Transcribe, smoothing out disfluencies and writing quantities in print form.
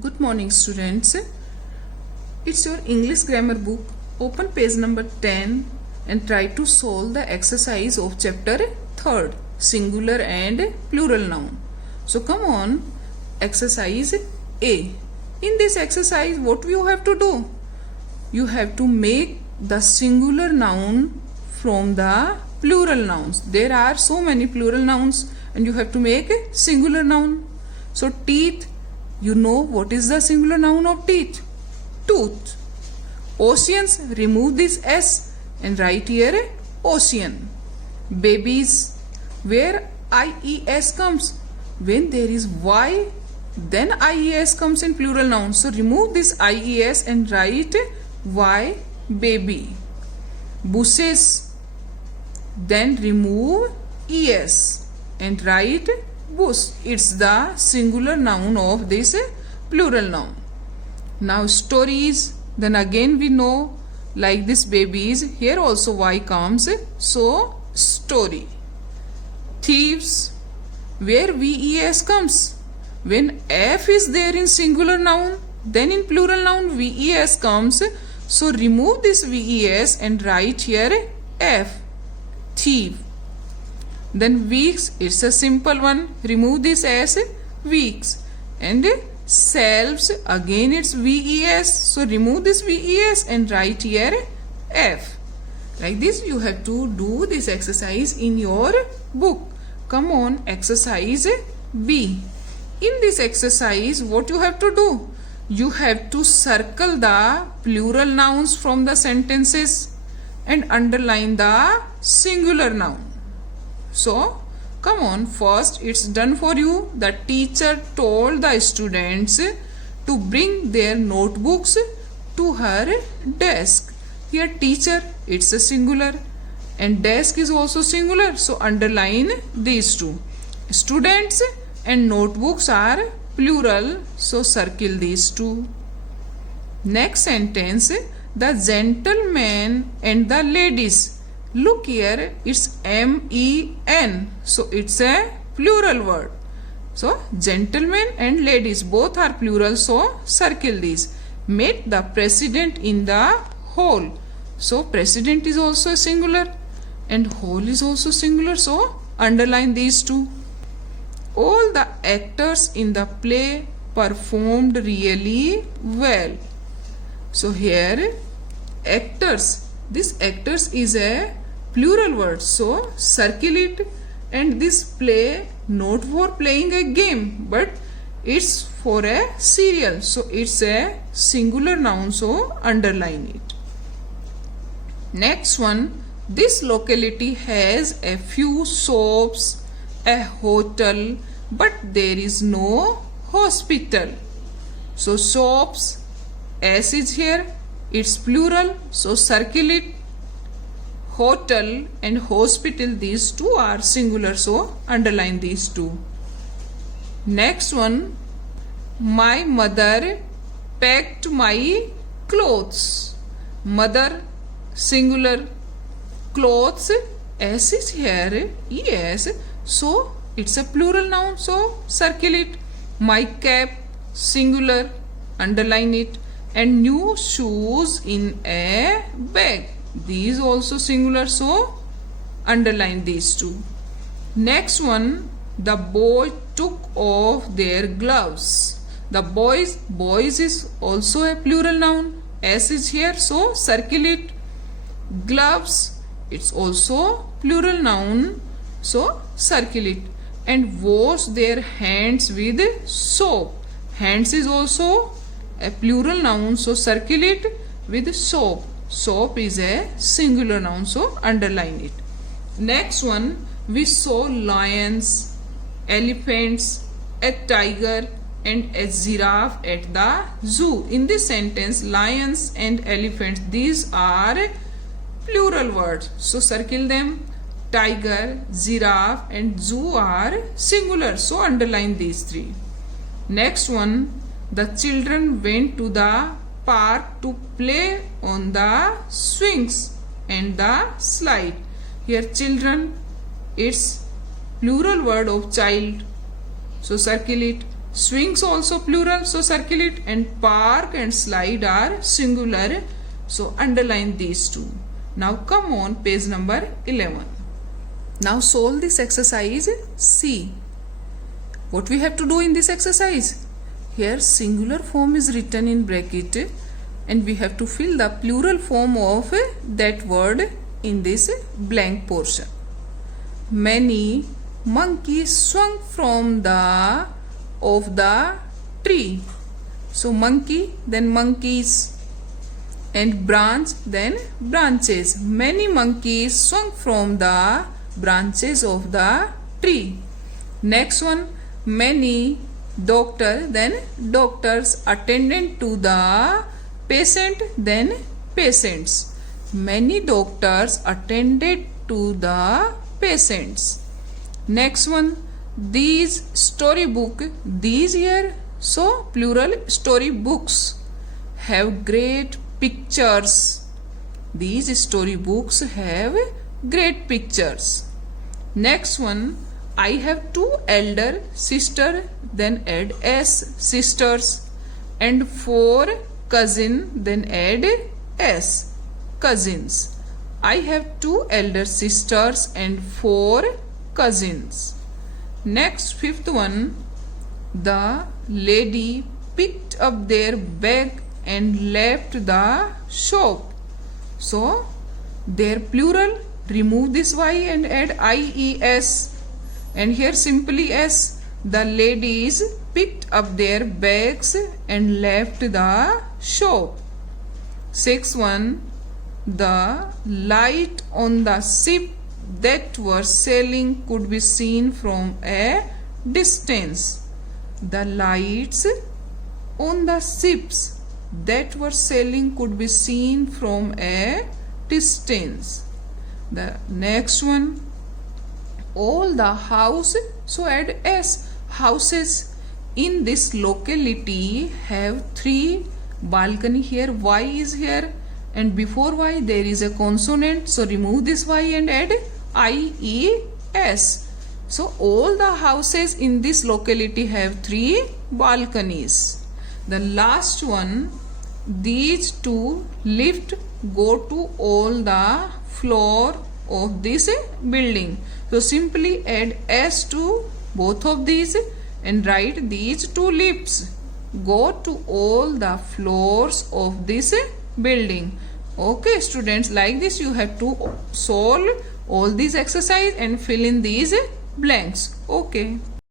Good morning, students. It's your English grammar book. Open page number 10 and try to solve the exercise of chapter 3rd, singular and plural noun. So come on, exercise A. In this exercise, what you have to do? You have to make the singular noun from the plural nouns. There are so many plural nouns and you have to make a singular noun. So teeth, you know what is the singular noun of teeth? Tooth. Oceans, remove this S and write here ocean. Babies, where IES comes? When there is Y, then IES comes in plural noun. So remove this IES and write Y, baby. Bushes, then remove ES and write bush. It's the singular noun of this plural noun. Now stories, then again we know like this babies, here also Y comes, so story. Thieves, where VES comes? When F is there in singular noun, then in plural noun VES comes, so remove this VES and write here F, thief. Then weeks, it's a simple one, remove this S, weeks. And selves, again it's VES, so remove this VES and write here F. Like this you have to do this exercise in your book. Come on, exercise B. In this exercise, what you have to do? You have to circle the plural nouns from the sentences and underline the singular noun. So, come on, first it's done for you. The teacher told the students to bring their notebooks to her desk. Here teacher, it's a singular and desk is also singular. So, underline these two. Students and notebooks are plural. So, circle these two. Next sentence, the gentleman and the ladies. Look here, it's MEN. So, it's a plural word. So, gentlemen and ladies both are plural. So, circle these. Met the president in the hall. So, president is also singular and hall is also singular. So, underline these two. All the actors in the play performed really well. So, here actors. This actors is a plural word, so circle it. And this play not for playing a game, but it's for a serial, so it's a singular noun, so underline it. Next one, this locality has a few shops, a hotel, but there is no hospital. So shops, S is here, it's plural, so circle it. Hotel and hospital, these two are singular, so underline these two. Next one, my mother packed my clothes. Mother, singular. Clothes, S is here, ES, so it's a plural noun, so circle it. My cap, singular, underline it. And new shoes in a bag. These also singular, so underline these two. Next one, the boy took off their gloves. The boys is also a plural noun. S is here, so circle it. Gloves, it's also plural noun, so circle it. And wash their hands with soap. Hands is also a plural noun, so circle it with soap. Soap is a singular noun, so underline it. Next one, we saw lions, elephants, a tiger and a giraffe at the zoo. In this sentence, lions and elephants, these are plural words, so circle them. Tiger, giraffe and zoo are singular, so underline these three. Next one, the children went to the park to play on the swings and the slide. Here children, it's plural word of child, so circle it. Swings also plural, so circle it. And park and slide are singular, so underline these two. Now come on page number 11. Now solve this exercise C. What we have to do in this exercise? Here singular form is written in bracket and we have to fill the plural form of that word in this blank portion. Many monkeys swung from the tree. So monkey, then monkeys, and branch, then branches. Many monkeys swung from the branches of the tree. Next one, many doctors, then doctors attended to the patient, then patients. Many doctors attended to the patients. Next one, these storybook, these here, so plural story books have great pictures. These story books have great pictures. Next one, I have two elder sisters, then add s, sisters, and 4 cousins, then add s, cousins. I have 2 elder sisters and 4 cousins. Next, fifth one, the lady picked up their bag and left the shop. So, their plural, remove this y and add ies. And here simply s. The ladies picked up their bags and left the shop. Sixth one, the light on the ship that were sailing could be seen from a distance. The lights on the ships that were sailing could be seen from a distance. The next one, all the houses, so add s, houses in this locality have 3 balcony. Here y is here and before y there is a consonant, so remove this y and add ies. So all the houses in this locality have 3 balconies. The last one, these 2 lifts go to all the floor of this building. So simply add s to both of these and write these 2 lifts go to all the floors of this building. Okay students, like this you have to solve all these exercise and fill in these blanks. Okay.